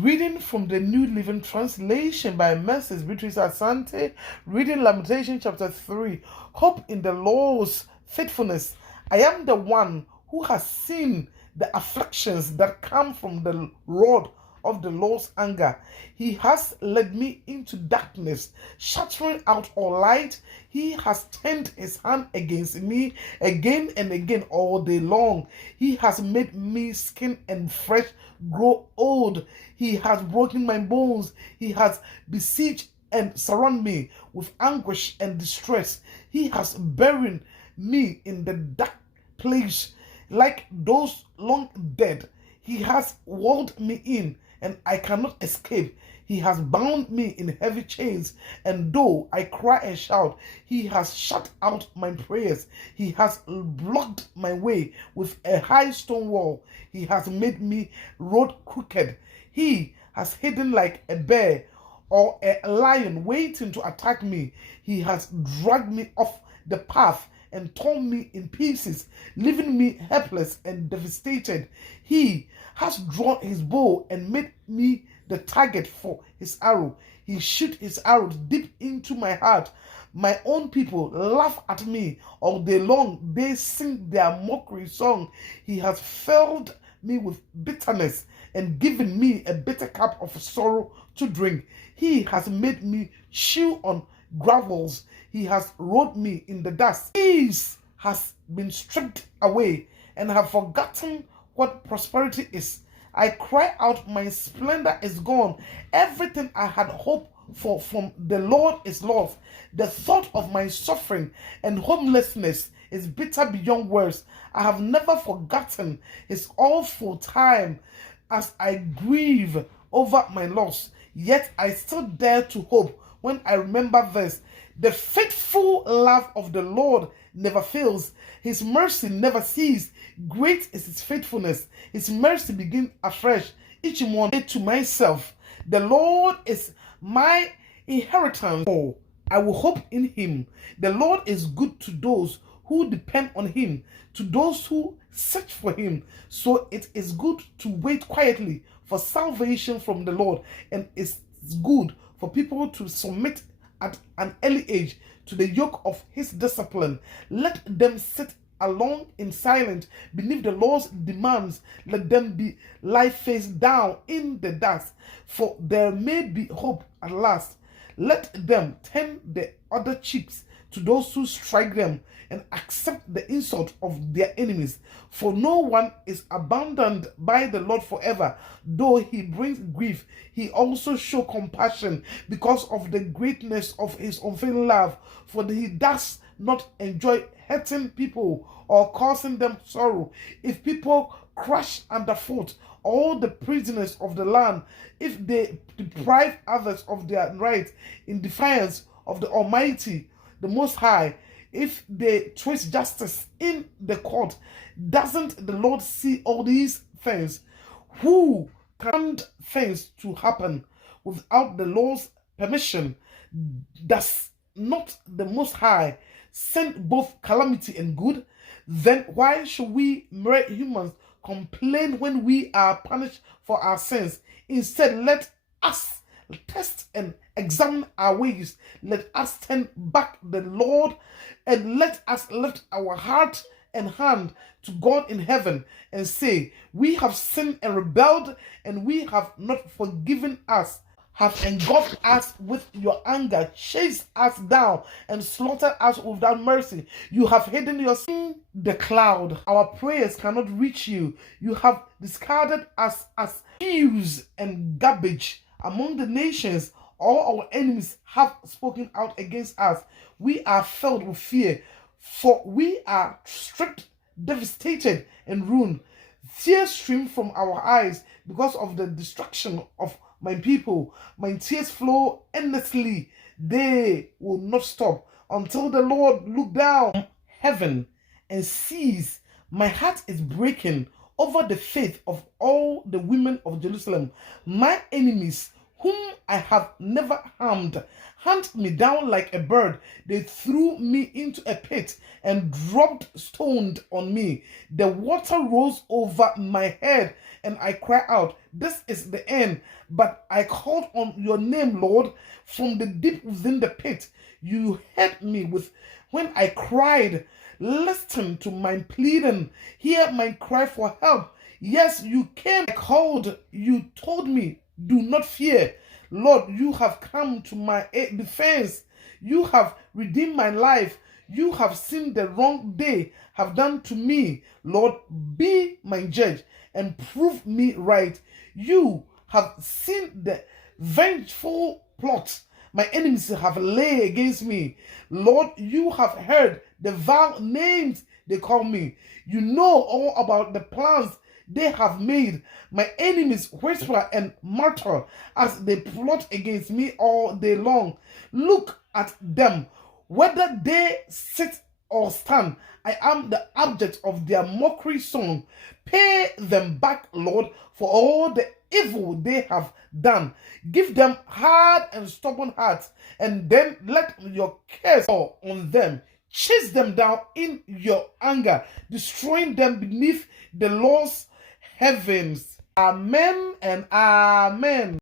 Reading from the New Living Translation by Mrs. Beatrice Asante. Reading Lamentation chapter 3. Hope in the Lord's faithfulness. I am the one who has seen the afflictions that come from the rod of the Lord's anger. He has led me into darkness, shattering out all light. He has turned his hand against me again and again all day long. He has made me skin and flesh grow old. He has broken my bones. He has besieged and surrounded me with anguish and distress. He has buried me in the dark place like those long dead. He has walled me in, and I cannot escape. He has bound me in heavy chains, and though I cry and shout, he has shut out my prayers. He has blocked my way with a high stone wall. He has made me road crooked. He has hidden like a bear or a lion waiting to attack me. He has dragged me off the path and torn me in pieces, leaving me helpless and devastated. He has drawn his bow and made me the target for his arrow. He shot his arrows deep into my heart. My own people laugh at me all day long. They sing their mockery song. He has filled me with bitterness and given me a bitter cup of sorrow to drink. He has made me chew on gravels. He has rolled me in the dust. Peace has been stripped away, and I have forgotten what prosperity is. I cry out, my splendor is gone. Everything I had hoped for from the Lord is lost. The thought of my suffering and homelessness is bitter beyond words. I have never forgotten his awful time as I grieve over my loss. Yet I still dare to hope when I remember this. The faithful love of the Lord never fails. His mercy never ceases. Great is his faithfulness. His mercy begins afresh each morning. To myself, the Lord is my inheritance. Oh, I will hope in him. The Lord is good to those who depend on him, to those who search for him. So it is good to wait quietly for salvation from the Lord, and it's good for people to submit at an early age to the yoke of his discipline. Let them sit alone in silence beneath the Lord's demands. Let them lie face down in the dust, for there may be hope at last. Let them turn the other cheeks to those who strike them and accept the insult of their enemies. For no one is abandoned by the Lord forever. Though he brings grief, he also shows compassion because of the greatness of his unfailing love. For he does not enjoy hurting people or causing them sorrow. If people crush underfoot all the prisoners of the land, if they deprive others of their rights in defiance of the Almighty, the Most High, if they twist justice in the court, doesn't the Lord see all these things? Who can things to happen without the Lord's permission? Does not the Most High send both calamity and good? Then why should we mere humans complain when we are punished for our sins? Instead, let us test and examine our ways. Let us turn back the Lord, and let us lift our heart and hand to God in heaven and say, we have sinned and rebelled, and we have not forgiven us. Have engulfed us with your anger, chased us down, and slaughtered us without mercy. You have hidden your sin in the cloud. Our prayers cannot reach you. You have discarded us as refuse and garbage among the nations. All our enemies have spoken out against us. We are filled with fear, for we are stripped, devastated, and ruined. Tears stream from our eyes because of the destruction of my people. My tears flow endlessly. They will not stop until the Lord look down from heaven and sees. My heart is breaking over the faith of all the women of Jerusalem. My enemies whom I have never harmed, hunt me down like a bird. They threw me into a pit and dropped stones on me. The water rose over my head, and I cried out, this is the end. But I called on your name, Lord, from the deep within the pit. You heard me when I cried. Listen to my pleading. Hear my cry for help. Yes, you came. I called. You told me, do not fear. Lord, you have come to my defense. You have redeemed my life. You have seen the wrong they have done to me. Lord, be my judge and prove me right. You have seen the vengeful plot my enemies have laid against me. Lord, you have heard the vile names they call me. You know all about the plans they have made. My enemies whisper and mutter as they plot against me all day long. Look at them, whether they sit or stand. I am the object of their mockery song. Pay them back, Lord, for all the evil they have done. Give them hard and stubborn hearts, and then let your curse fall on them. Chase them down in your anger, destroying them beneath the Lord's heavens. Amen and amen.